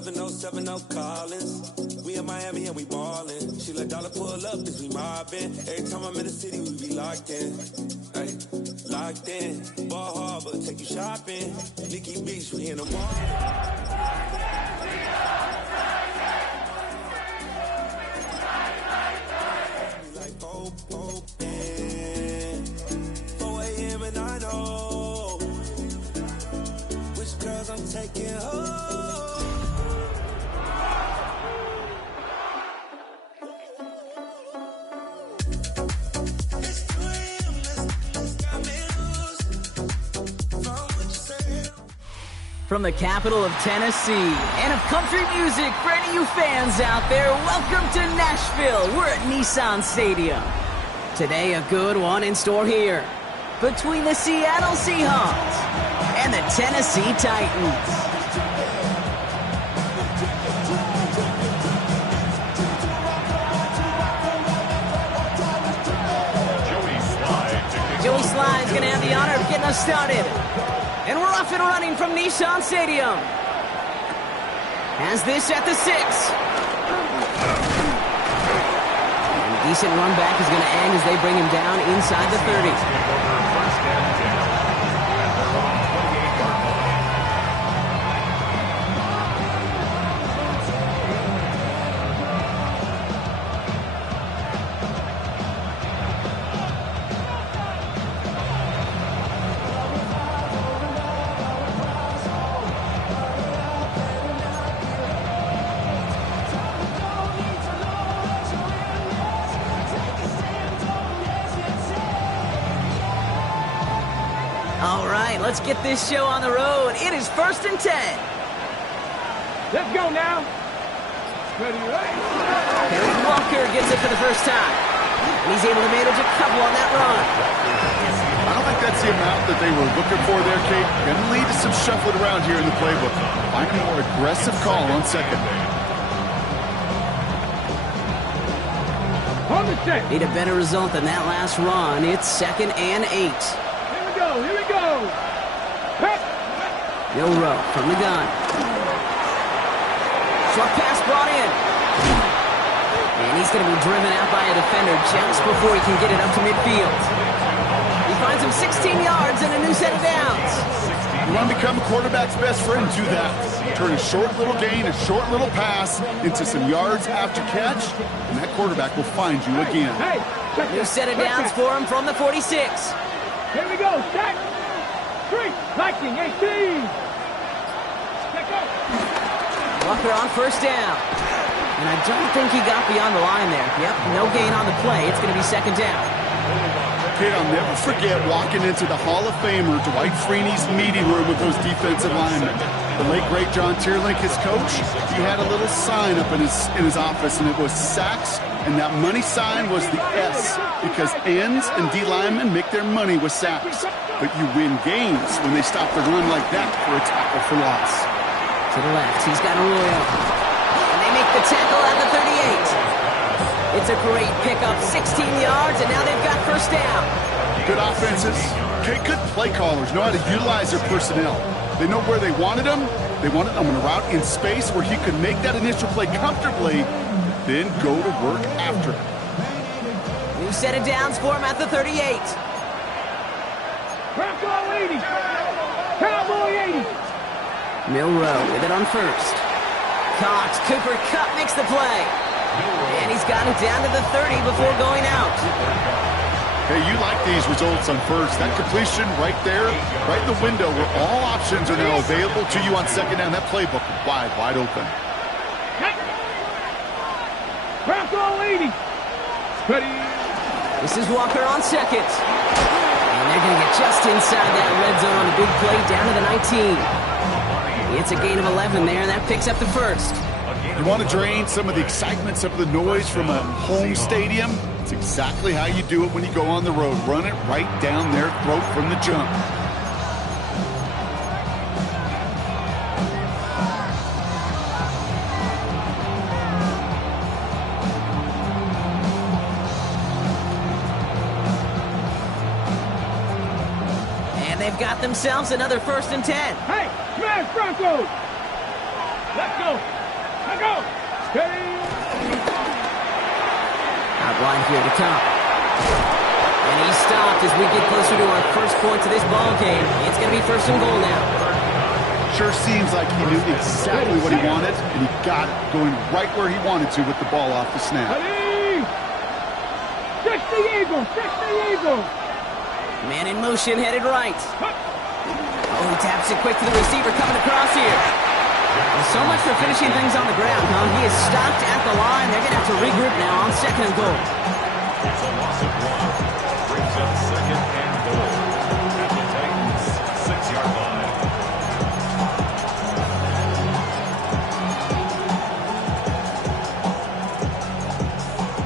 707 Collins. We in Miami and we ballin'. She let dollar pull up as we mobbin'. Every time I'm in the city, we be locked in. Ay, locked in. Ball Harbor, take you shopping. Nikki Beach, we in the mall. Like Pope, yeah. 4 a.m. and I know which girls I'm taking home. From the capital of Tennessee and of country music, for any of you fans out there, welcome to Nashville. We're at Nissan Stadium. Today, a good one in store here between the Seattle Seahawks and the Tennessee Titans. Joey Sly's going to have the honor of getting us started. And we're off and running from Nissan Stadium. Has this at the 6. And a decent run back is going to end as they bring him down inside the 30. Let's get this show on the road. It is 1st and 10. Let's go now. Ready, right? Harry Walker gets it for the first time. And he's able to manage a couple on that run. I don't think that's the amount that they were looking for there, Kate. Going to lead to some shuffling around here in the playbook. Find a more aggressive call on second. On the set. Need a better result than that last run. It's 2nd and 8. Here we go. Here we go. Milrow from the gun. Short pass brought in. And he's going to be driven out by a defender just before he can get it up to midfield. He finds him 16 yards and a new set of downs. You want to become a quarterback's best friend, do that. Turn a short little gain, a short little pass into some yards after catch, and that quarterback will find you again. New set of downs for him from the 46. Here we go. Set. 3. Lightning 18. Walker on first down. And I don't think he got beyond the line there. Yep, no gain on the play. It's going to be 2nd down. Kate, I'll never forget walking into the Hall of Famer Dwight Freeney's meeting room with those defensive linemen. The late, great John Tierlink, his coach, he had a little sign up in his office, and it was sacks, and that money sign was the S, because ends and D linemen make their money with sacks. But you win games when they stop the run like that for a tackle for loss. To the left, he's got Arroyo. And they make the tackle at the 38. It's a great pickup, 16 yards, and now they've got first down. Good offenses. Okay, good play callers know how to utilize their personnel. They know where they wanted them. They wanted them on a route in space where he could make that initial play comfortably, then go to work after. New set of downs for him at the 38. Cowboy 80. Cowboy 80. Milrow with it on first. Cox, Cooper Kupp makes the play. And he's got it down to the 30 before going out. Hey, you like these results on first. That completion right there, right in the window where all options are now available to you on second down. That playbook wide open. Bronco 80. Ready. This is Walker on second. And they're going to get just inside that red zone on the big play down to the 19. It's a gain of 11 there, and that picks up the first. You want to drain some of the excitement, some of the noise from a home stadium? It's exactly how you do it when you go on the road. Run it right down their throat from the jump. And they've got themselves another 1st and 10. Hey, smash Broncos! Let's go. Let's go. Steady. Outline here to come. And he stopped as we get closer to our first point to this ball game. It's going to be first and goal now. Sure seems like he knew exactly what he wanted, and he got it, going right where he wanted to with the ball off the snap. Ready. 60 Eagle. 60 Eagle. Man in motion, headed right. Oh, he taps it quick to the receiver coming across here. Well, so much for finishing things on the ground, huh? He is stopped at the line. They're going to have to regroup now on second and goal. It's a loss of 1. Brings up second and goal at the Titans' 6-yard line.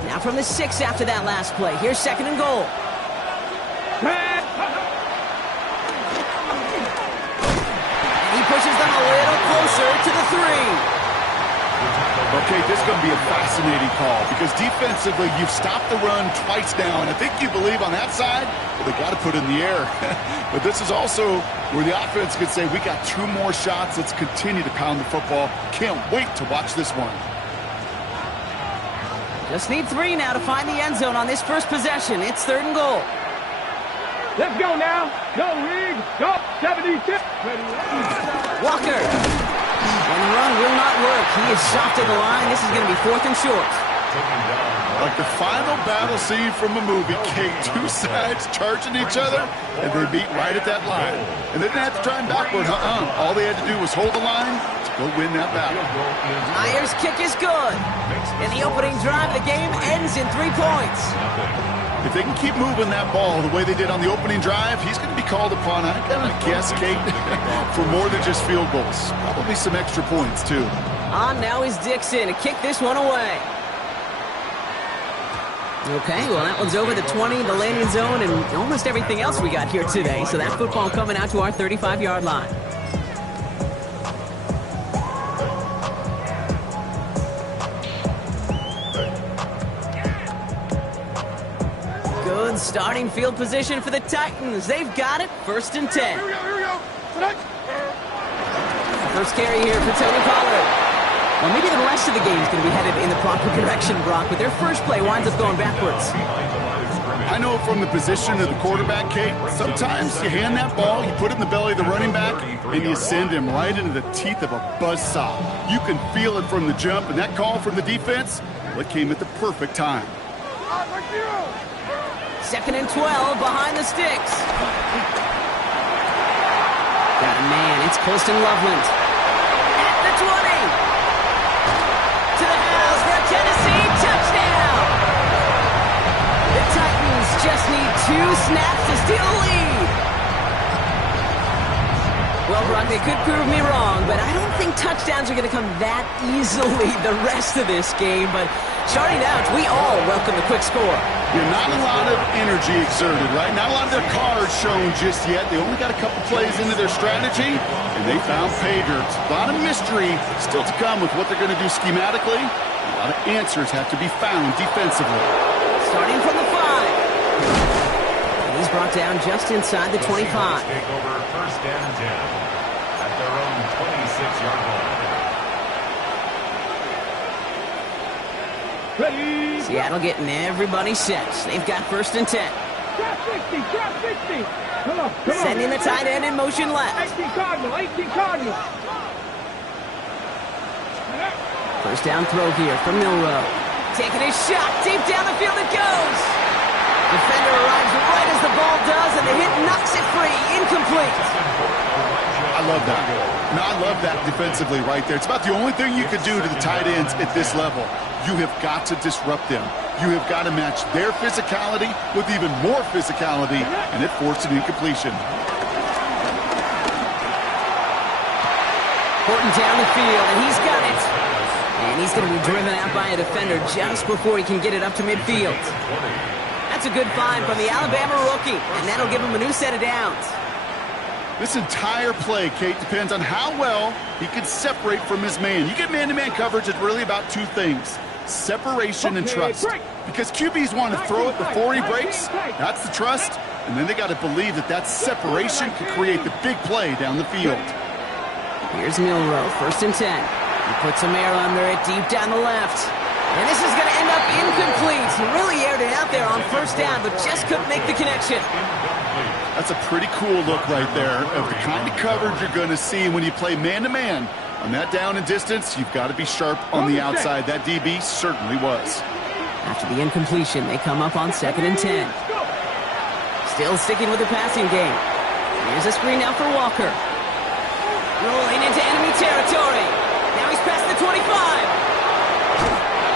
Now from the 6 after that last play. Here's second and goal. Pushes them a little closer to the 3. Okay, this is going to be a fascinating call because defensively, you've stopped the run twice now, and I think you believe on that side, well, they got to put it in the air. But this is also where the offense could say, we got 2 more shots. Let's continue to pound the football. Can't wait to watch this one. Just need 3 now to find the end zone on this first possession. It's third and goal. Let's go now. Go, Reed. Go. 76. Walker. And the run will not work. He is soft at the line. This is going to be fourth and short. Like the final battle scene from a movie, Kate, 2 sides charging each other, and they meet right at that line. And they didn't have to try and backward, All they had to do was hold the line to go win that battle. Myers' kick is good. And the opening drive of the game ends in 3 points. If they can keep moving that ball the way they did on the opening drive, he's going to be called upon, I gotta guess, Kate, for more than just field goals. Probably some extra points, too. On now is Dixon to kick this one away. Okay, well, that one's over the 20, the landing zone, and almost everything else we got here today. So that football coming out to our 35-yard line. Good starting field position for the Titans. They've got it, first and 10. Here we go. First carry here for Tony Pollard. Well, maybe the rest of the game is going to be headed in the proper direction, Brock, but their first play winds up going backwards. I know from the position of the quarterback, Kate, sometimes you hand that ball, you put it in the belly of the running back, and you send him right into the teeth of a buzzsaw. You can feel it from the jump, and that call from the defense, well, it came at the perfect time. Second and 12 behind the sticks. Got a man, it's Colston Loveland. At the 20. To the house for a Tennessee touchdown. The Titans just need 2 snaps to steal the lead. Well, Brock, they could prove me wrong, but I don't think touchdowns are going to come that easily the rest of this game. But starting out, we all welcome the quick score. Yeah, not a lot of energy exerted, right? Not a lot of their cards shown just yet. They only got a couple plays into their strategy, and they found pay dirt. A lot of mystery still to come with what they're going to do schematically. A lot of answers have to be found defensively. Starting from the 5. And he's brought down just inside the 25. Take over first and 10 at their own 26-yard line. Ready. Seattle getting everybody set. They've got first and 10. Trap 60. Trap 60. Come on. Sending the tight end in motion left. 18 Cardinal. 18 Cardinal. First down throw here from Milrow. Taking a shot. Deep down the field it goes. Defender arrives right as the ball does, and the hit knocks it free. Incomplete. I love that. No, I love that defensively right there. It's about the only thing you could do to the tight ends at this level. You have got to disrupt them. You have got to match their physicality with even more physicality, and it forced an incompletion. Horton down the field, and he's got it. And he's going to be driven out by a defender just before he can get it up to midfield. That's a good find from the Alabama rookie, and that'll give him a new set of downs. This entire play, Kate, depends on how well he can separate from his man. You get man-to-man coverage, it's really about 2 things. Separation and trust. Because QBs want to throw it before he breaks. That's the trust. And then they got to believe that that separation can create the big play down the field. Here's Milrow, first and 10. He puts some air under it deep down the left. And this is going to end up incomplete. He really aired it out there on first down, but just couldn't make the connection. That's a pretty cool look right there of the kind of coverage you're going to see when you play man-to-man. On that down and distance, you've got to be sharp on the outside. That DB certainly was. After the incompletion, they come up on 2nd and 10. Still sticking with the passing game. Here's a screen now for Walker. Rolling into enemy territory. Now he's past the 25.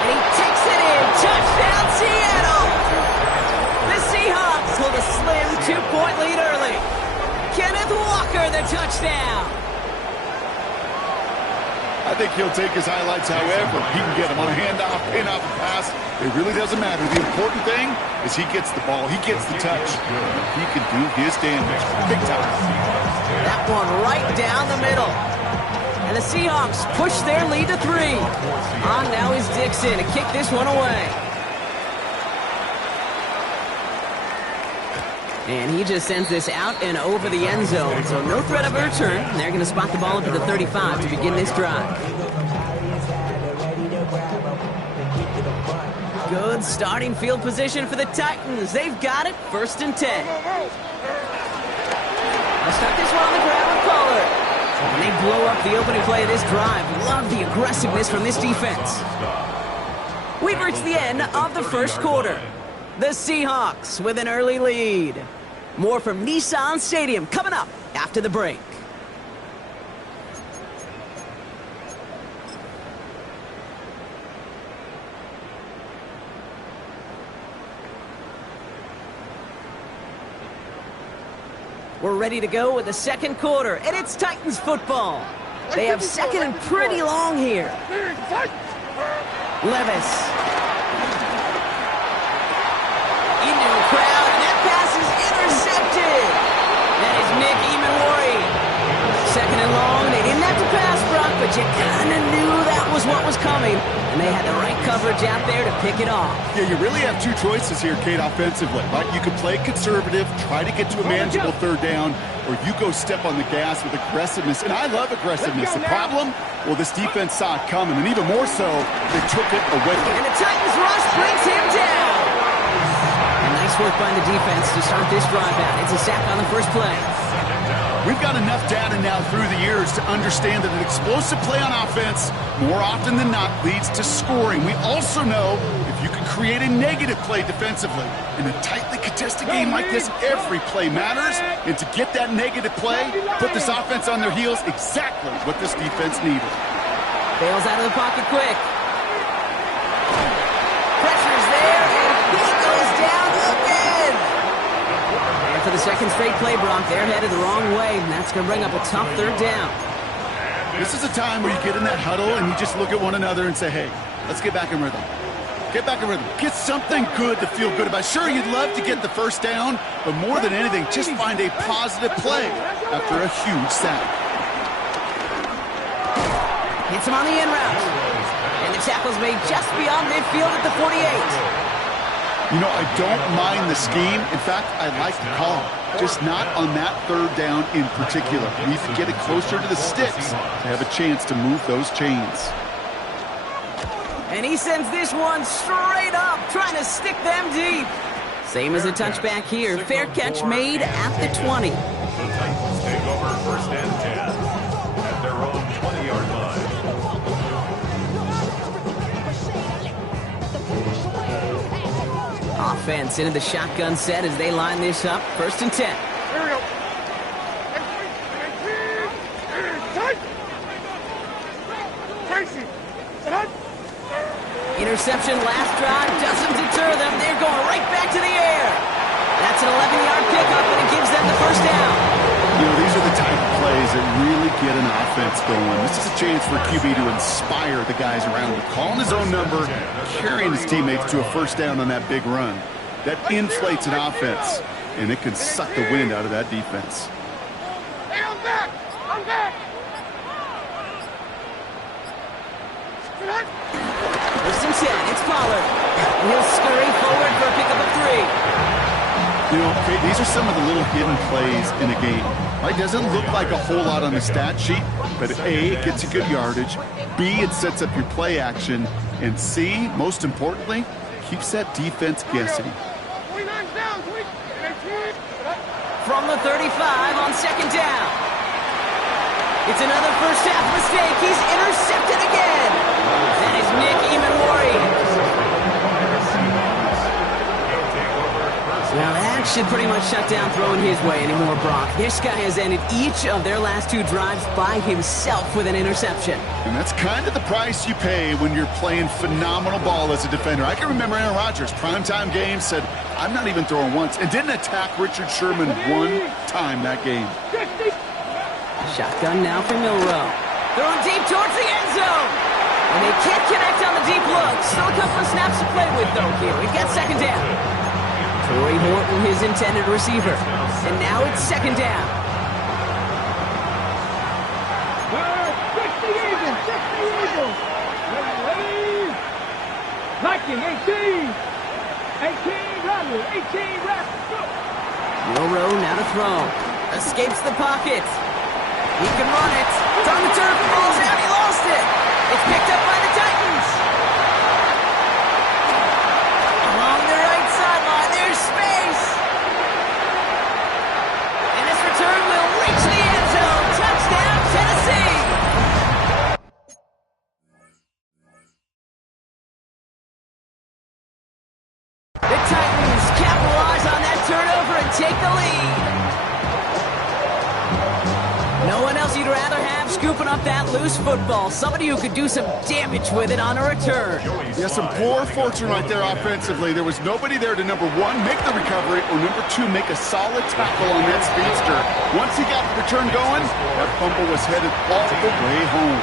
And he takes it in. Touchdown, Seattle! The Seahawks hold a slim 2-point lead early. Kenneth Walker, the touchdown. I think he'll take his highlights however he can get them on a handoff, pin-off, pass. It really doesn't matter. The important thing is he gets the ball. He gets the touch. He can do his damage. Big time. That one right down the middle. And the Seahawks push their lead to 3. On now is Dixon to kick this one away. And he just sends this out and over the end zone. So no threat of a return. They're going to spot the ball up at the 35 to begin this drive. Good starting field position for the Titans. They've got it. 1st and 10. Let's start this one on the ground with Pollard. And they blow up the opening play of this drive. Love the aggressiveness from this defense. We've reached the end of the first quarter. The Seahawks with an early lead. More from Nissan Stadium coming up after the break. We're ready to go with the second quarter, and it's Titans football. They have 2nd and pretty long here. Levis. Into the crowd, and that pass is intercepted. That is Nick Emanwari. 2nd and long. They didn't have to pass, Brock, but you kind of knew that was what was coming. And they had the right coverage out there to pick it off. Yeah, you really have 2 choices here, Kate, offensively. Right? You can play conservative, try to get to a manageable 3rd down, or you go step on the gas with aggressiveness. And I love aggressiveness. The problem? Well, this defense saw it coming, and even more so, they took it away. And the Titans rush brings him down. And nice work by the defense to start this drive out. It's a sack on the first play. We've got enough data now through the years to understand that an explosive play on offense, more often than not, leads to scoring. We also know if you can create a negative play defensively in a tightly contested game like this, every play matters. And to get that negative play, put this offense on their heels, exactly what this defense needed. Bails out of the pocket quick. Pressure's there, and he goes down again. And for the second straight play, Brock, they're headed the wrong way, and that's going to bring up a tough 3rd down. This is a time where you get in that huddle and you just look at one another and say, hey, let's get back in rhythm. Get back in rhythm. Get something good to feel good about. Sure, you'd love to get the 1st down, but more than anything, just find a positive play after a huge sack. Hits him on the in route. And the tackle's made just beyond midfield at the 48. You know, I don't mind the scheme. In fact, I like the call. Just not on that 3rd down in particular. You need to get it closer to the sticks to have a chance to move those chains. And he sends this one straight up, trying to stick them deep. Same as a touchback here. Fair catch made at the 20. The Titans take over 1st and 10 at their own 20-yard line. Offense into the shotgun set as they line this up. 1st and 10. Here we go. Tracy. Interception last drive doesn't deter them. They're going right back to the air. That's an 11-yard pickup, and it gives them the 1st down. You know, these are the type of plays that really get an offense going. This is a chance for QB to inspire the guys around him. Calling his own number, carrying his teammates to a 1st down on that big run. That inflates an offense, and it can suck the wind out of that defense. Hey, I'm back! I'm back! 1st and 10, it's Pollard. And he'll scurry forward for a pickup of 3. You know, okay, these are some of the little hidden plays in a game. Right? Doesn't look like a whole lot on the stat sheet, but A, it gets you good yardage. B, it sets up your play action. And C, most importantly, keeps that defense guessing. From the 35 on second down. It's another first half mistake. He's intercepted again. That is Nick Emanwari. Now that should pretty much shut down throwing his way anymore, Brock. This guy has ended each of their last 2 drives by himself with an interception. And that's kind of the price you pay when you're playing phenomenal ball as a defender. I can remember Aaron Rodgers, primetime game, said, I'm not even throwing once, and didn't attack Richard Sherman one time that game. Shotgun now for Milrow. Throwing deep towards the end zone. And they can't connect on the deep look. Still a couple of snaps to play with, though, here. We've got second down. Torrey Horton, his intended receiver. And now it's second down. 60 Eagles, 60 Eagles. Ready. Liking 18. 18 Rodney, 18 Rapp. Milrow now to throw. Escapes the pocket. He can run it. It's on the turf. Falls out. He lost it. It's picked up by the Titans. Along the right sideline, there's space. And this return will reach the end zone. Touchdown, Tennessee. The Titans capitalize on that turnover and take the lead. No one else you'd rather have scooping up that loose football. Somebody who could do some damage with it on a return. Yeah, some poor fortune right there offensively. There was nobody there to, number 1, make the recovery, or number 2, make a solid tackle on that speedster. Once he got the return going, that fumble was headed all the way home.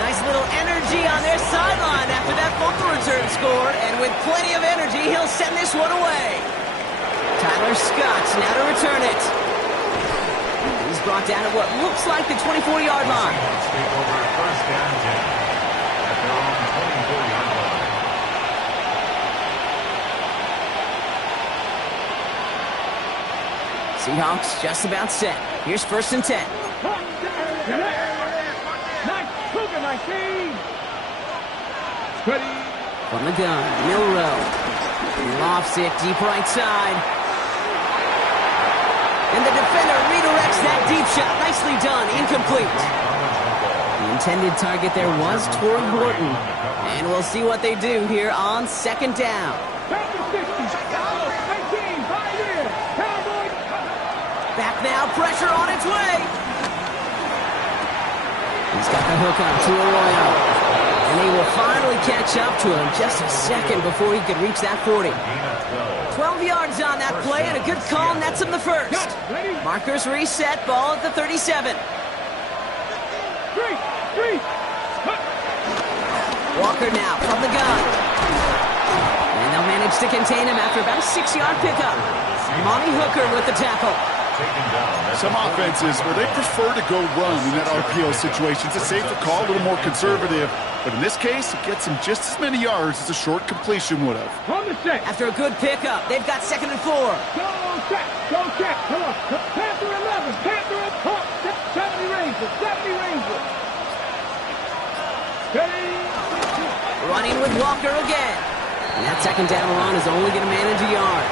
Nice little energy on their sideline after that fumble return score. And with plenty of energy, he'll send this one away. Tyler Scott's now to return it. He's brought down at what looks like the 24-yard line. Seahawks just about set. Here's 1st and 10. From the gun, Milrow. He lofts it deep right side. And the defender redirects that deep shot. Nicely done. Incomplete. The intended target there was Torrey Horton. And we'll see what they do here on second down. Back now. Pressure on its way. He's got the hook on to Arroyo. And he will finally catch up to him just a second before he could reach that 40. 12 yards on that play, and a good call nets him the first. Markers reset, ball at the 37. Walker now from the gun. And they'll manage to contain him after about a 6-yard pickup. Monty Hooker with the tackle. Some offenses, well, they prefer to go run in that RPO situation. It's a safer call, a little more conservative. But in this case, it gets him just as many yards as a short completion would have. After a good pickup, they've got 2nd and 4. Go check, come on. Panther 11, Panther up, 70 Rangers, 70 Rangers. Running with Walker again. And that second down run is only going to manage a yard.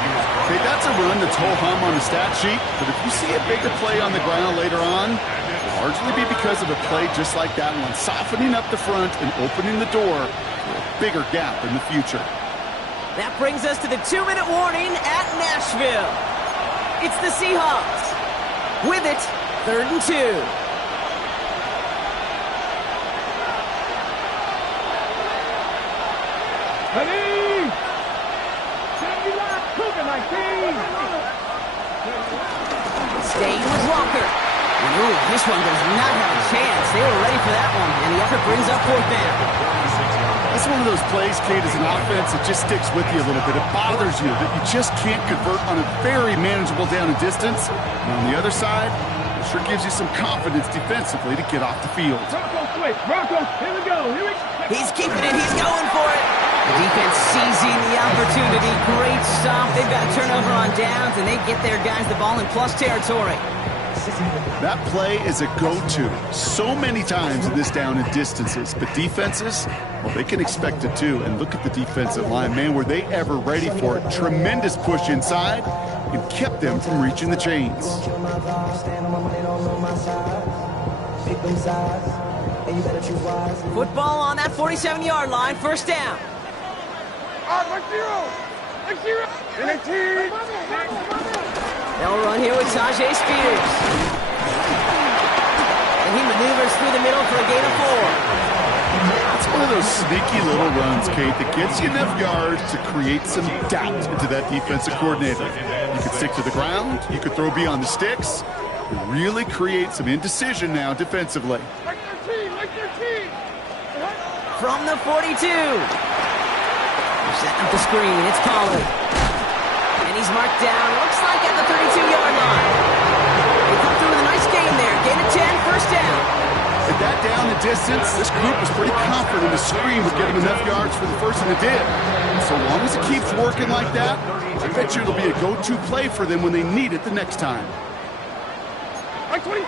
Okay, that's a run that's ho-hum on the stat sheet, but if you see a bigger play on the ground later on, it'll largely be because of a play just like that one, softening up the front and opening the door for a bigger gap in the future. That brings us to the 2-minute warning at Nashville. It's the Seahawks. With it, 3rd and 2. Staying with Walker. And ooh, this one does not have a chance. They were ready for that one, and the effort brings up 4th down. That's one of those plays, Kate, as an offense, it just sticks with you a little bit. It bothers you that you just can't convert on a very manageable down and distance. And on the other side, it sure gives you some confidence defensively to get off the field. Bronco switch, Bronco, here we go. He's keeping it, he's going for it. Defense seizing the opportunity. Great stop. They've got a turnover on downs, and they get their guys the ball in plus territory. That play is a go-to so many times in this down and distances. But defenses, well, they can expect it too. And look at the defensive line. Man, were they ever ready for it. Tremendous push inside and kept them from reaching the chains. Football on that 47-yard line. First down. They'll run here with Tajay Spears. And he maneuvers through the middle for a gain of 4. It's one of those sneaky little runs, Kate, that gets you enough yards to create some doubt into that defensive coordinator. You could stick to the ground. You could throw beyond the sticks. Really create some indecision now defensively. From the 42. They're setting up the screen. It's Pollard. And he's marked down, looks like at the 32-yard line. They come through with a nice gain there. Gain of 10, first down. At that down and distance, this group was pretty confident the screen would get them enough yards for the first, and it did. And so long as it keeps working like that, I bet you it'll be a go-to play for them when they need it the next time. 24.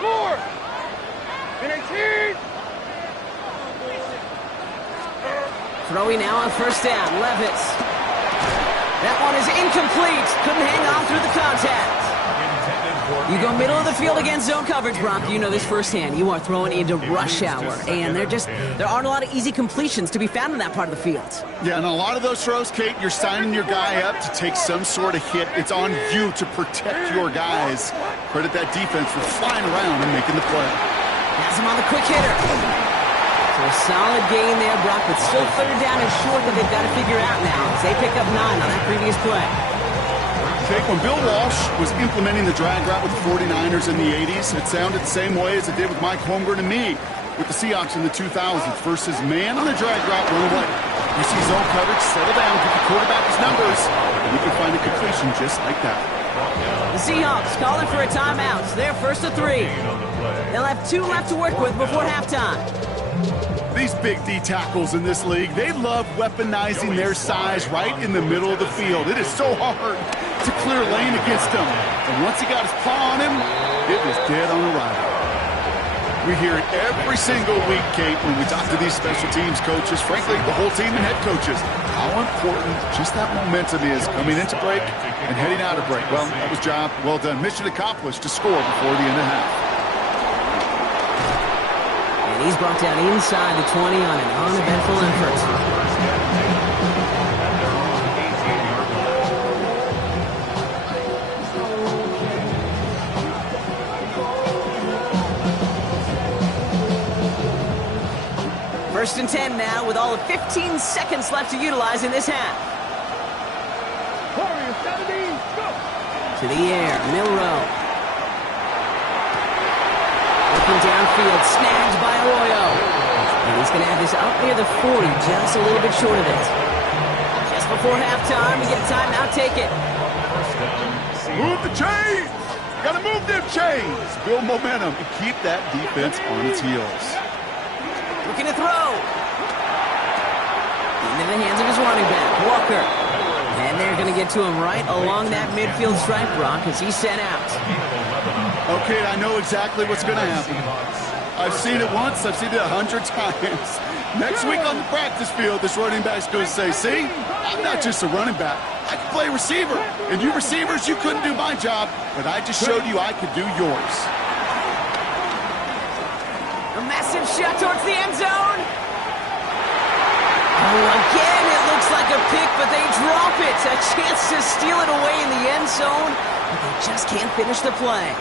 And 18. Throwing now on first down, Levis. That one is incomplete. Couldn't hang on through the contact. You go middle of the field against zone coverage, Brock. You know this firsthand. You are throwing into rush hour, and there aren't a lot of easy completions to be found in that part of the field. Yeah, and a lot of those throws, Kate, you're signing your guy up to take some sort of hit. It's on you to protect your guys. Credit that defense for flying around and making the play. Has him on the quick hitter. So a solid gain there, Brock, but still third down and short that they've got to figure out now as they pick up 9 on that previous play. Jake, when Bill Walsh was implementing the drag route with the 49ers in the 80s, it sounded the same way as it did with Mike Holmgren and me with the Seahawks in the 2000s versus man on the drag route, run away. You see zone coverage, settle down, give the quarterback his numbers, and you can find a completion just like that. The Seahawks calling for a timeout. So they're first to 3. They'll have 2 left to work with before halftime. These big D tackles in this league, they love weaponizing their size right in the middle of the field. It is so hard to clear lane against him. And once he got his paw on him, it was dead on arrival. We hear it every single week, Kate, when we talk to these special teams coaches, frankly, the whole team and head coaches, how important just that momentum is coming into break and heading out of break. Well, that was job well done. Mission accomplished to score before the end of half. And he's brought down inside the 20 on an uneventful effort. First and 10 now with all of 15 seconds left to utilize in this half. To the air, Milrow. Looking downfield, snagged by Arroyo. And he's going to have this up near the 40, just a little bit short of it. Just before halftime, we get a timeout, take it. Move the chains! Gotta move them chains! Build momentum and keep that defense on its heels. Looking to throw. Into the hands of his running back, Walker. And they're going to get to him right along that midfield stripe, Brock, as he's sent out. Okay, I know exactly what's going to happen. I've seen it once, I've seen it 100 times. Next week on the practice field, this running back's going to say, see, I'm not just a running back. I can play receiver. And you receivers, you couldn't do my job, but I just showed you I could do yours. A massive shot towards the end zone. Oh, again, it looks like a pick, but they drop it. A chance to steal it away in the end zone, but they just can't finish the play.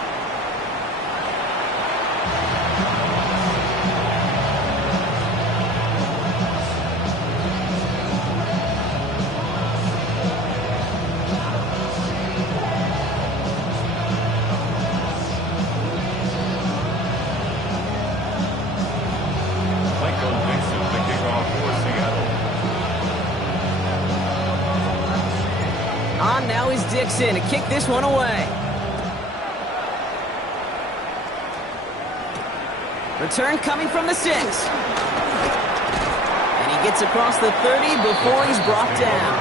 On now is Dixon to kick this one away. Return coming from the 6. And he gets across the 30 before he's brought down.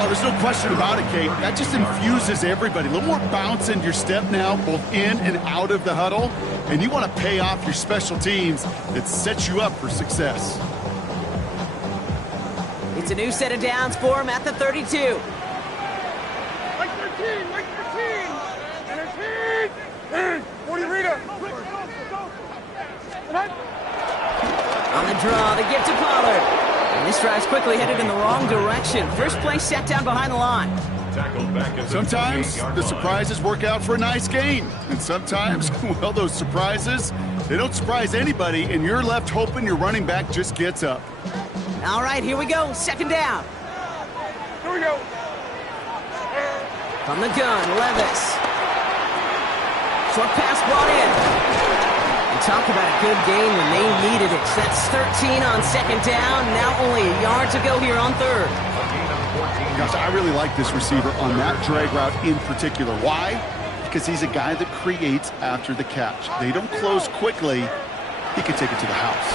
Oh, there's no question about it, Kate. That just infuses everybody. A little more bounce in your step now, both in and out of the huddle. And you want to pay off your special teams that sets you up for success. It's a new set of downs for him at the 32. Like 13, like 13. 40 Rita. On the draw, they give to Pollard. And this drive's quickly headed in the wrong direction. First play set down behind the line. Sometimes the surprises work out for a nice gain. And sometimes, well, those surprises, they don't surprise anybody, and you're left hoping your running back just gets up. All right, here we go. Second down. Here we go. From the gun, Levis. Short pass brought in. And talk about a good game when they needed it. That's 13 on second down. Now only a yard to go here on third. Gosh, I really like this receiver on that drag route in particular. Why? Because he's a guy that creates after the catch. They don't close quickly. He can take it to the house.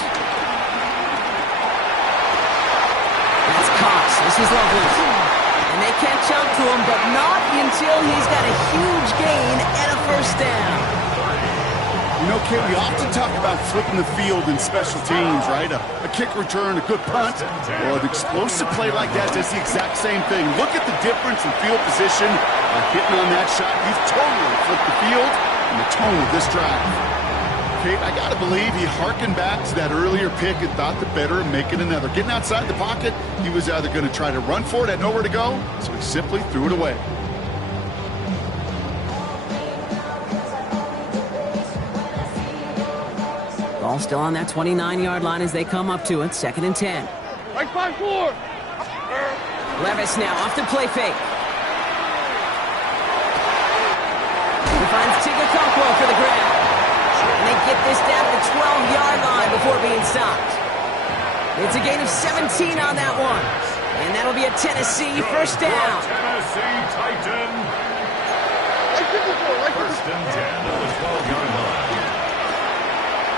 That's Cox. This is lovely. And they catch up to him, but not until he's got a huge gain and a first down. You know, Kate, we often talk about flipping the field in special teams, right? A kick return, a good punt. Well, an explosive play like that does the exact same thing. Look at the difference in field position by hitting on that shot. You've totally flipped the field and the tone of this drive. Kate, I got to believe he hearkened back to that earlier pick and thought the better of making another. Getting outside the pocket, he was either going to try to run for it, had nowhere to go, so he simply threw it away. Ball still on that 29-yard line as they come up to it. Second and 10. Like 5-4. Levis now off the play fake. He finds Tigakonkwo for the grab. And they get this down to the 12-yard line before being stopped. It's a gain of 17 on that one. And that'll be a Tennessee first down. Tennessee Titan. Like 54. First and 10 on the 12-yard line.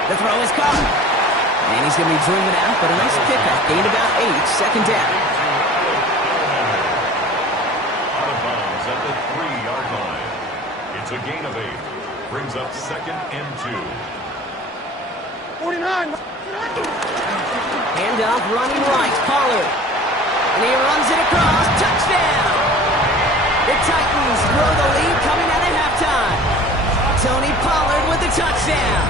The throw is caught. And he's going to be driven out, but a nice pickup. Gained about 8, second down. Out of bounds at the 3-yard line. It's a gain of 8. Brings up second and 2. 49. Handoff running right. Pollard. And he runs it across. Touchdown. The Titans grow the lead coming out of halftime. Tony Pollard with the touchdown.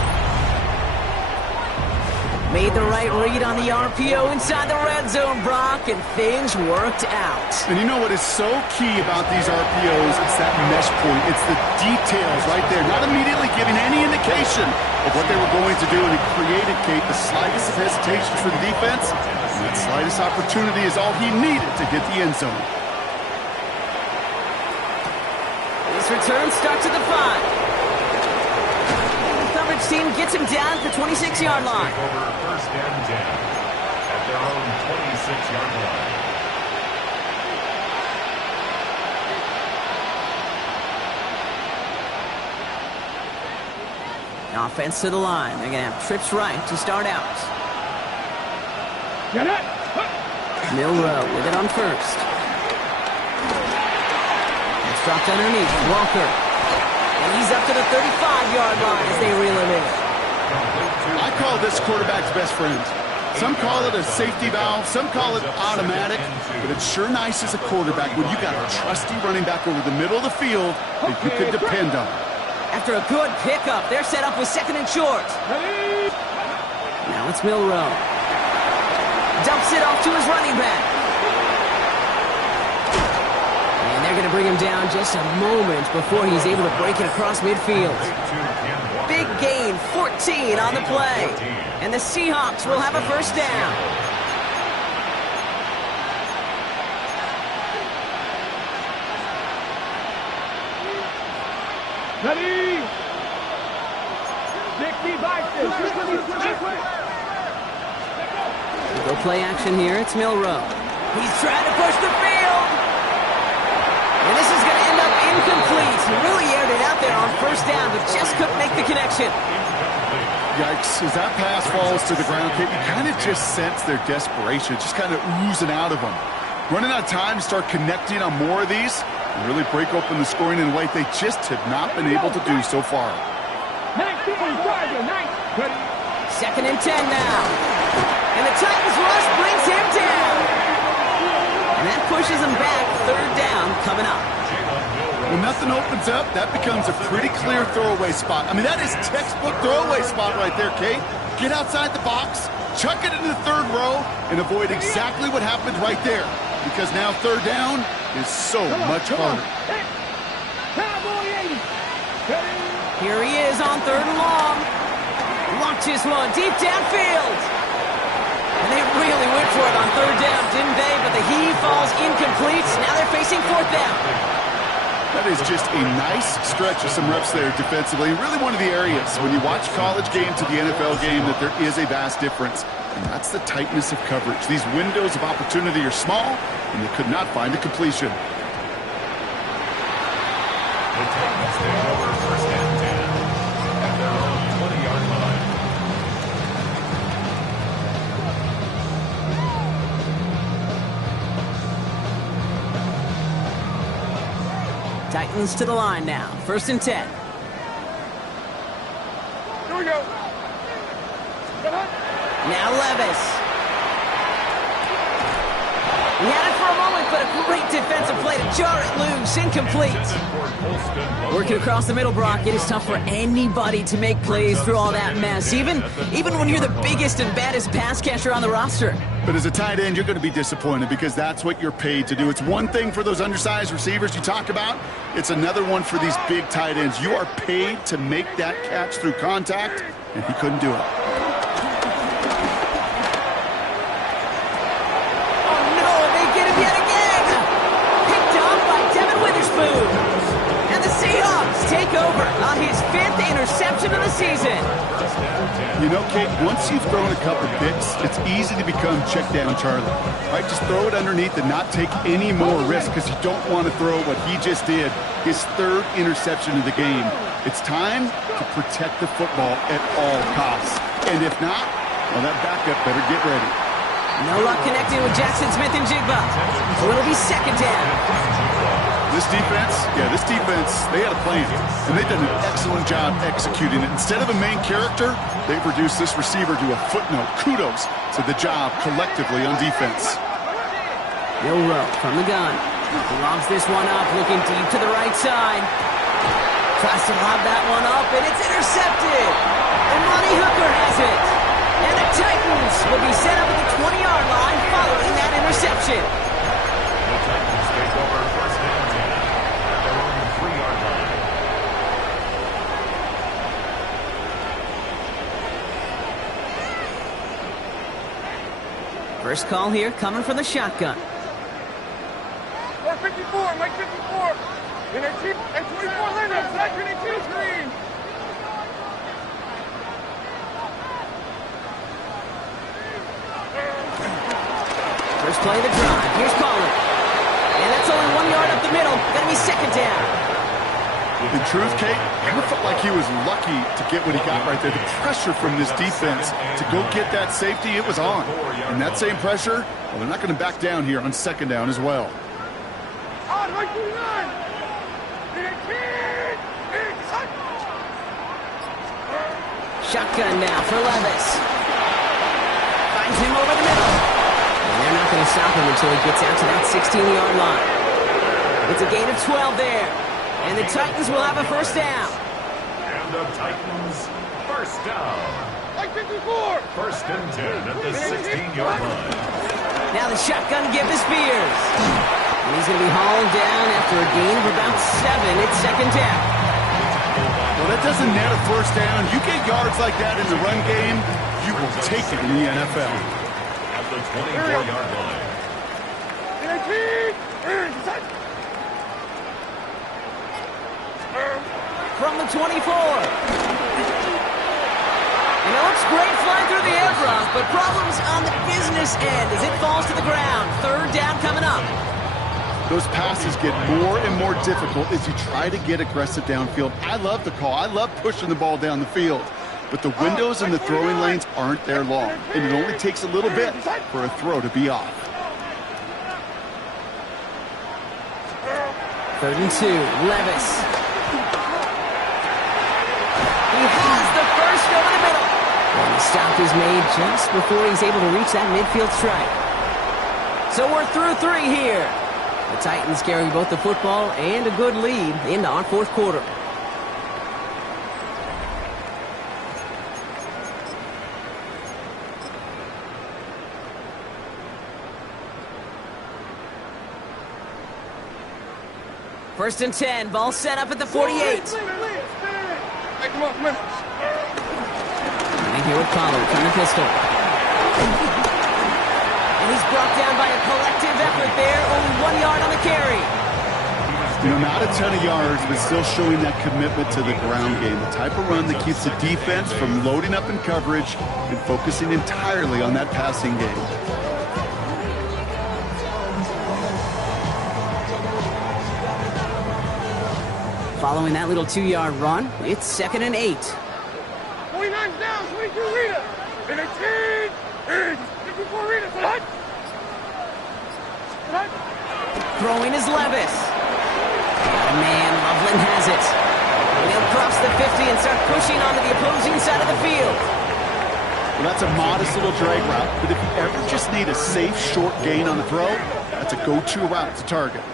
Made the right read on the RPO inside the red zone, Brock, and things worked out. And you know what is so key about these RPOs? It's that mesh point. It's the details right there. Not immediately giving any indication of what they were going to do, and it created, Kate, the slightest of hesitations for the defense. And that slightest opportunity is all he needed to hit the end zone. This return starts at the 5. Coverage team gets him down at the 26-yard line. Over first and 10 at their own 26-yard line. Offense to the line. They're going to have trips right to start out. Get it. Milrow with it on first. It's dropped underneath. Walker. And he's up to the 35-yard line as they reel him in. I call this quarterback's best friend. Some call it a safety valve, some call it automatic, but it's sure nice as a quarterback when you got a trusty running back over the middle of the field that you could depend on. After a good pickup, they're set up with second and short. Now it's Milrow. Dumps it off to his running back. And they're going to bring him down just a moment before he's able to break it across midfield. Big gain, 14 on the play. And the Seahawks will have a first down. Ready. Go play action here. It's Milrow. He's trying to push the field. And this is going to end up incomplete. He really aired it out there on first down, but just couldn't make the connection. Yikes. As that pass falls to the ground, Kate, you kind of just sense their desperation, just kind of oozing out of them. Running out of time to start connecting on more of these and really break open the scoring in a way they just have not been able to do so far. 19, Charger, 9. Second and 10 now. And the Titans rush brings him down. And that pushes him back. Third down coming up. When nothing opens up, that becomes a pretty clear throwaway spot. I mean, that is textbook throwaway spot right there, Kate. Get outside the box, chuck it into the third row, and avoid exactly what happened right there. Because now third down is so much harder. Here he is on third and long. Launches one deep downfield. And they really went for it on third down, didn't they? But the heave falls incomplete. Now they're facing fourth down. That is just a nice stretch of some reps there defensively. Really one of the areas when you watch college game to the NFL game that there is a vast difference. And that's the tightness of coverage. These windows of opportunity are small, and they could not find a completion. The Titans take over first and 10 at their own 20-yard line. Titans to the line now. First and 10. Here we go. Now Levis. He had it for a moment, but a great defensive play to jar it loose. Incomplete. Working across the middle, Brock, it is tough for anybody to make plays through all that mess, even when you're the biggest and baddest pass catcher on the roster. But as a tight end, you're going to be disappointed because that's what you're paid to do. It's one thing for those undersized receivers you talk about. It's another one for these big tight ends. You are paid to make that catch through contact, and he couldn't do it. Oh, no, they get him yet again. Picked off by Devin Witherspoon. And the Seahawks take over on his 5th interception of the season. You know, Kate, once you've thrown a couple picks, it's easy to become check down Charlie, right? Just throw it underneath and not take any more risk because you don't want to throw what he just did, his 3rd interception of the game. It's time to protect the football at all costs. And if not, well, that backup better get ready. No luck connecting with Jackson Smith and Jigba. So it'll be second down. This defense, they had a plan, and they've done an excellent job executing it. Instead of a main character, they've reduced this receiver to a footnote. Kudos to the job collectively on defense. Bill Rowe from the gun. Lobs this one up, looking deep to the right side. Tries to lob that one up, and it's intercepted. And Monty Hooker has it. And the Titans will be set up at the 20-yard line following that interception. The Titans take over first and 10 at their own 3-yard line. First call here coming from the shotgun. 54, Mike 54. And 24 Leonard, second and 2 screen. First play of the drive. Here's Pollard. And that's only 1 yard up the middle. Gonna be second down. In truth, Kate, I felt like he was lucky to get what he got right there. The pressure from this defense to go get that safety, it was on. And that same pressure, well, they're not going to back down here on second down as well. On, Mike 29. Shotgun now for Levis. Finds him over the middle. And they're not going to stop him until he gets out to that 16-yard line. It's a gain of 12 there. And the Titans will have a first down. And the Titans, first down. Mike 54. First and 10 at the 16-yard line. Now the shotgun give to Spears. And he's going to be hauled down after a gain of about 7. It's second down. Well, that doesn't net a first down. You get yards like that in the run game, you will take it in the NFL. At the 24-yard line. From the 24. And it looks great flying through the air, Brock, but problems on the business end as it falls to the ground. Third down coming up. Those passes get more and more difficult as you try to get aggressive downfield. I love the call. I love pushing the ball down the field. but the windows in the throwing lanes aren't there long, and it only takes a little bit for a throw to be off. 3rd and 2, Levis. He has the first over the middle. And the stop is made just before he's able to reach that midfield strike. So we're through 3 here. The Titans carry both the football and a good lead into our 4th quarter. First and 10, ball set up at the 48. Hey, come on. Right here with Paulo, from the pistol. And he's brought down by a collective effort there, only 1 yard on the carry. You know, not a ton of yards, but still showing that commitment to the ground game. The type of run that keeps the defense from loading up in coverage and focusing entirely on that passing game. Following that little 2-yard run, it's 2nd and 8. 49's down, 22 Rita. 54 Rita, what? Throwing is Levis. Man, Loveland has it. He'll cross the 50 and start pushing onto the opposing side of the field. Well, that's a modest little drag route, but if you ever just need a safe, short gain on the throw, that's a go-to route to target.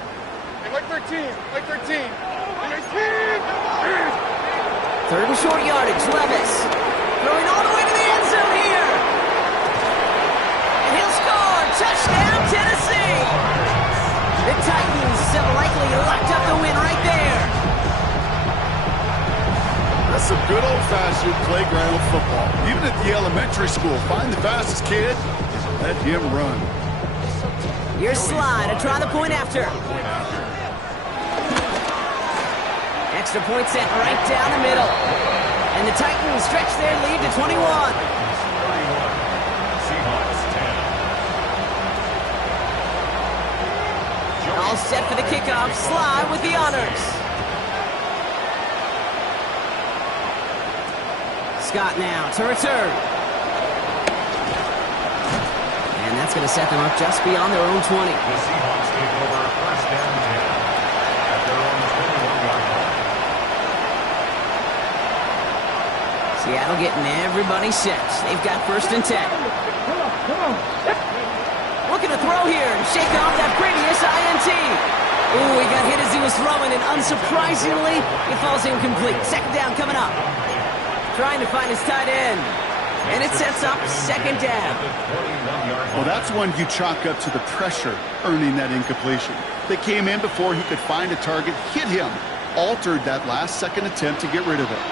Like 13. 3rd and short yardage, Levis. Throwing all the way to the end zone here. And he'll score. Touchdown, Tennessee. The Titans have likely locked up the win right there. That's some good old-fashioned playground football. Even at the elementary school, find the fastest kid, let him run. Here's Slide to try the point after. Extra point set right down the middle. And the Titans stretch their lead to 21. All set for the kickoff. Slide with the honors. Scott now to return. And that's going to set them up just beyond their own 20. The Seahawks take over 1st down 10 at their own 21-yard line. Seattle getting everybody set. They've got 1st and 10. Come on. Looking to throw here and shake off that previous INT. Ooh, he got hit as he was throwing, and unsurprisingly, it falls incomplete. 2nd down coming up. Trying to find his tight end. And it sets up 2nd down. Well, that's one you chalk up to the pressure earning that incompletion. They came in before he could find a target, hit him, altered that last second attempt to get rid of it.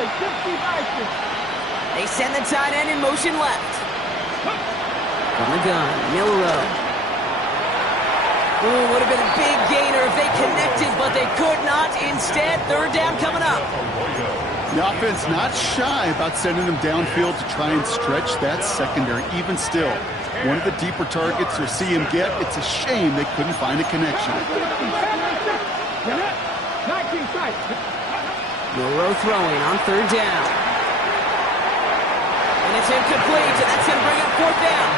50 Vikings. They send the tight end in motion left. From the gun, Milrow. Ooh, would have been a big gainer if they connected, but they could not. Instead, 3rd down coming up. The offense not shy about sending them downfield to try and stretch that secondary. Even still, one of the deeper targets you'll see him get. It's a shame they couldn't find a connection. 19 sites. Milrow throwing on 3rd down. And it's incomplete, and that's going to bring up 4th down.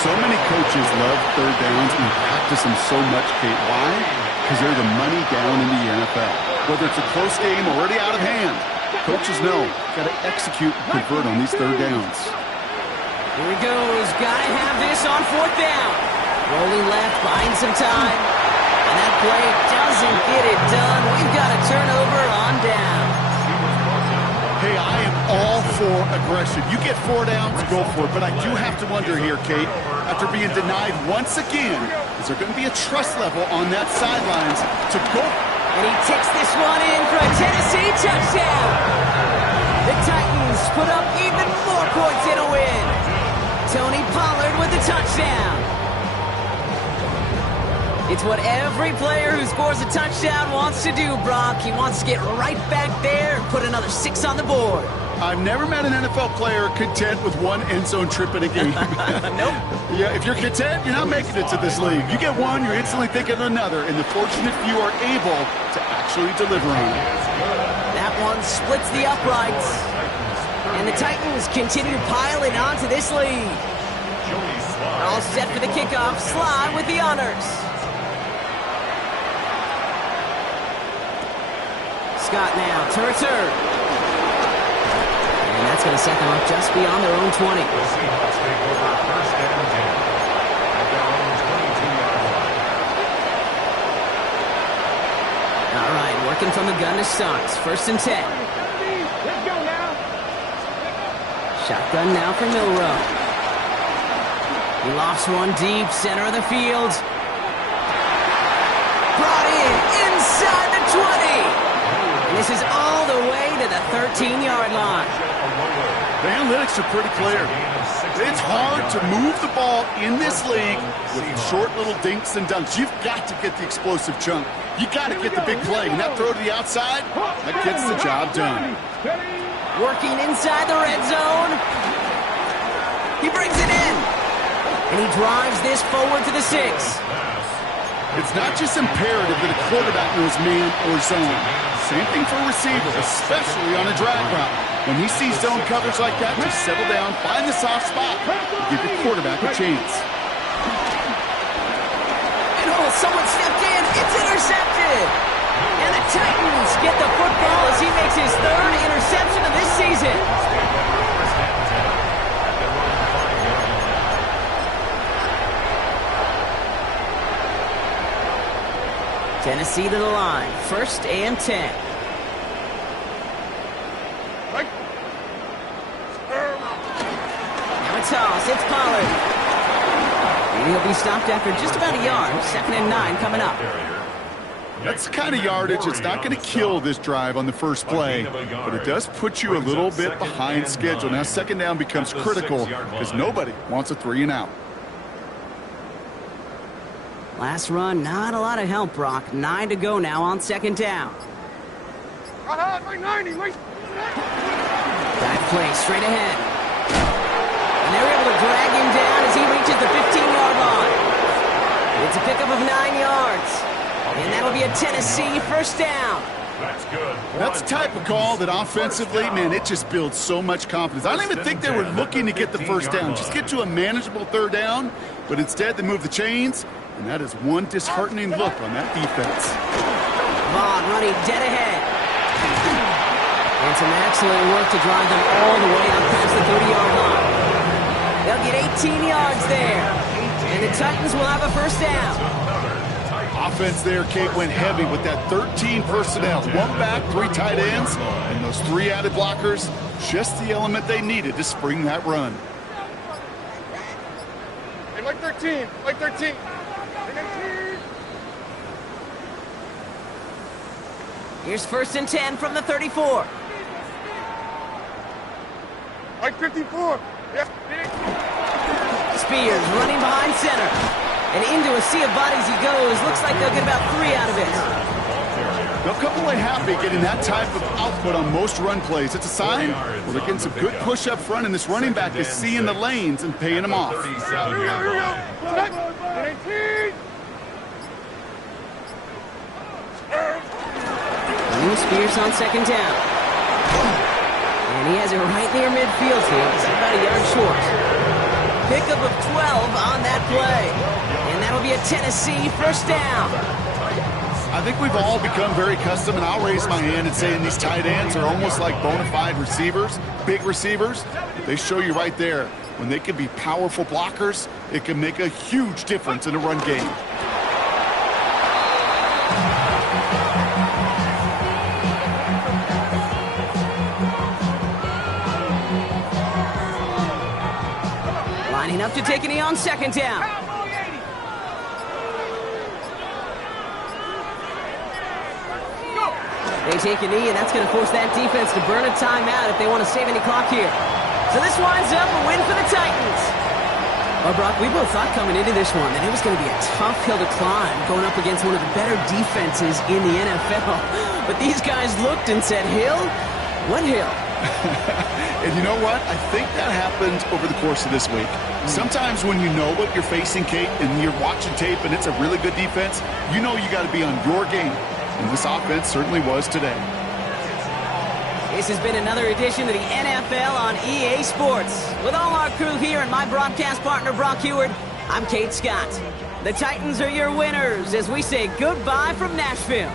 So many coaches love 3rd downs and practice them so much, Kate. Why? Because they're the money down in the NFL. Whether it's a close game or already out of hand, coaches know got to execute and convert on these 3rd downs. Here he goes. Got to have this on 4th down. Rolling left, buying some time. And that play doesn't get it done. We've got a turnover on down. Hey, I am all for aggression. You get 4 downs, go for it. But I do have to wonder here, Kate, after being denied once again, is there going to be a trust level on that sidelines to go? And he takes this one in for a Tennessee touchdown. The Titans put up even more points in a win. Tony Pollard with the touchdown. It's what every player who scores a touchdown wants to do, Brock. He wants to get right back there and put another 6 on the board. I've never met an NFL player content with one end zone trip in a game. Nope. Yeah, if you're content, you're not making it to this league. You get one, you're instantly thinking of another, and the fortunate few are able to actually deliver on it. That one splits the uprights. And the Titans continue piling onto this lead. All set for the kickoff. Sly with the honors. Scott now, turn. And that's going to set them up just beyond their own 20. The Seahawks take over first and 10 at their own 22-yard line. All right, working from the gun to start. First and 10. Let's go now. Shotgun now for Milrow. He lofts one deep, center of the field. Brought in inside the 20. And this is all the way to the 13-yard line. The analytics are pretty clear. It's hard to move the ball in this league with short little dinks and dunks. You've got to get the explosive chunk. You got to get the big play. And that throw to the outside, that gets the job done. Working inside the red zone. He brings it in. And he drives this forward to the 6. It's not just imperative that a quarterback knows man or zone. Same thing for a receiver, especially on a drag route. When he sees zone coverage like that, just settle down, find the soft spot, and give your quarterback a chance. And someone stepped in. It's intercepted. And the Titans get the football as he makes his 3rd interception of this season. Tennessee to the line. First and 10. Now a toss. It's Pollard. And he'll be stopped after just about a yard. 2nd and 9 coming up. That's the kind of yardage. It's not going to kill this drive on the first play, but it does put you a little bit behind schedule. Now 2nd down becomes critical because nobody wants a 3 and out. Last run, not a lot of help, Brock. 9 to go now on 2nd down. Dive play straight ahead. And they're able to drag him down as he reaches the 15-yard line. It's a pickup of 9 yards. And that'll be a Tennessee first down. That's good. That's the type of call that offensively, man, it just builds so much confidence. I don't even think they were looking to get the first down. Just get to a manageable 3rd down, but instead they move the chains. And that is one disheartening look on that defense. Vaughn running dead ahead. And some excellent work to drive them all the way up past the 30-yard line. They'll get 18 yards there. And the Titans will have a first down. Offense there, Kate, went heavy with that 13 personnel. 1 back, 3 tight ends, and those 3 added blockers. Just the element they needed to spring that run. Hey, like 13. Like 13. Here's 1st and 10 from the 34. Like 54. Yes. Spears running behind center. And into a sea of bodies he goes. Looks like they'll get about 3 out of it. They'll come away happy getting that type of output on most run plays. It's a sign where they're getting some good push up front, and this running back is seeing the lanes and paying them off. Here we go. 18. Spears on 2nd down. And he has it right near midfield here. He's about a yard short. Pickup of 12 on that play. And that'll be a Tennessee first down. I think we've all become very accustomed, and I'll raise my hand and say these tight ends are almost like bona fide receivers, big receivers. They show you right there, when they can be powerful blockers, it can make a huge difference in a run game. Lining up to take a knee on 2nd down. They take a knee, and that's going to force that defense to burn a timeout if they want to save any clock here. So this winds up a win for the Titans. Well, Brock, we both thought coming into this one that it was going to be a tough hill to climb going up against one of the better defenses in the NFL. But these guys looked and said, Hill? What hill? And you know what? I think that happened over the course of this week. Sometimes when you know what you're facing, Kate, and you're watching tape and it's a really good defense, you know you got to be on your game. And this offense certainly was today. This has been another edition of the NFL on EA Sports. With all our crew here and my broadcast partner, Brock Heward, I'm Kate Scott. The Titans are your winners as we say goodbye from Nashville.